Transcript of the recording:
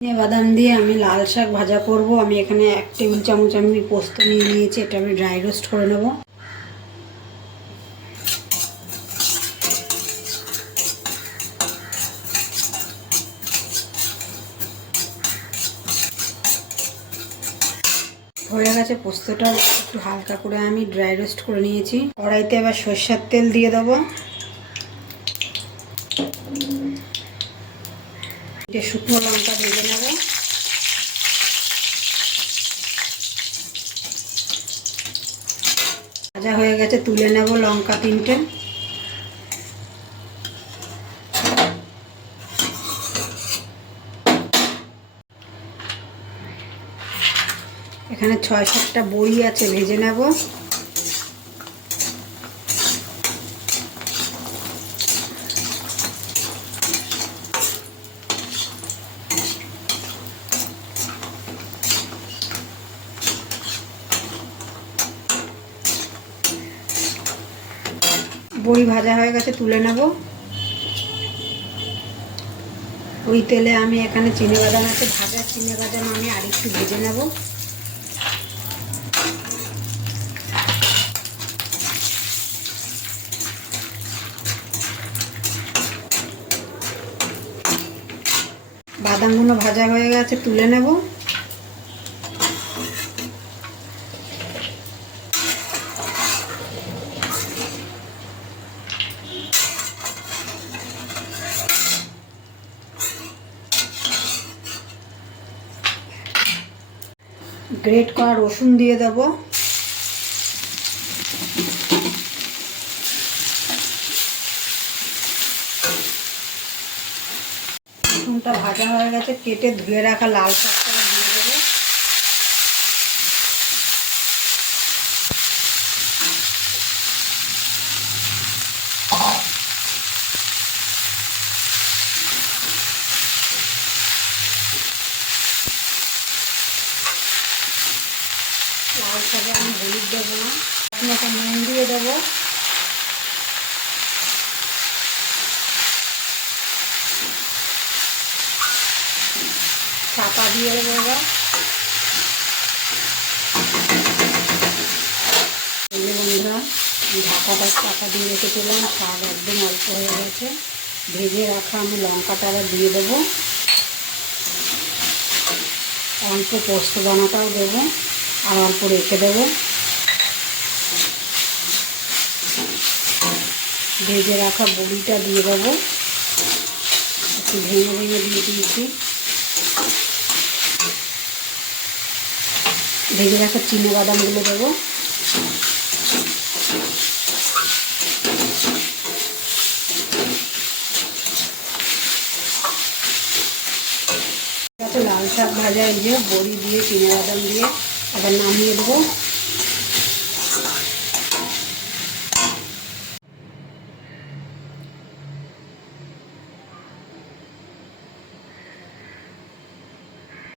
বাদাম দিয়ে আমি লাল শাক ভাজা করব। আমি এখানে এক টেবিল চামচ আমি পোস্ত নিয়ে নিয়েছি, এটা আমি ড্রাই রোস্ট করে নেব। হয়ে গেছে পোস্তটা, একটু হালকা করে আমি ড্রাই রোস্ট করে নিয়েছি। কড়াইতে এবার সর্ষের তেল দিয়ে দেবো। এটা শুকনো লঙ্কা ভেজে নেব। ভাজা হয়ে গেছে, তুলে নেব লঙ্কা তিনটে। এখানে ছয় সাতটা বড়ি আছে, ভেজে নেব। বড়ি ভাজা হয়ে গেছে, তুলে নেব। ওই তেলে আমি এখানে চিনে বাদাম আছে, ভাজা চিনে বাদাম আমি আরেকটু ভেজে নেব। বাদামগুলো ভাজা হয়ে গেছে, তুলে নেব। গ্রেট করা রসুন দিয়ে দেবো। রসুনটা ভাজা হয়ে গেছে কেটে ধুয়ে রাখা লাল শাকটা দিয়ে দেবো লাল শাকে আমি হলুদ দেবো না। আমি একটা নুন দিয়ে দেবো। চাপা দিয়ে দেবো এবার। বন্ধুরা ঢাকাটা চাপা দিয়ে রেখেছিলাম শাক একদম অল্প হয়ে গেছে। ভেজে রাখা আমি লঙ্কাটা আবার দিয়ে দেবো। অল্প পোস্ত দানাটাও দেবো। আর অল্প রেখে দেবো। ভেজে রাখা বড়িটা দিয়ে দেবো। একটু ভেঙে ভেঙে দিয়ে দিয়েছি। ভেজে রাখা চিনে বাদামগুলো দেবো। লাল শাক ভাজা, এই যে বড়ি দিয়ে, চিনে বাদাম দিয়ে আবার নামিয়ে দেবো।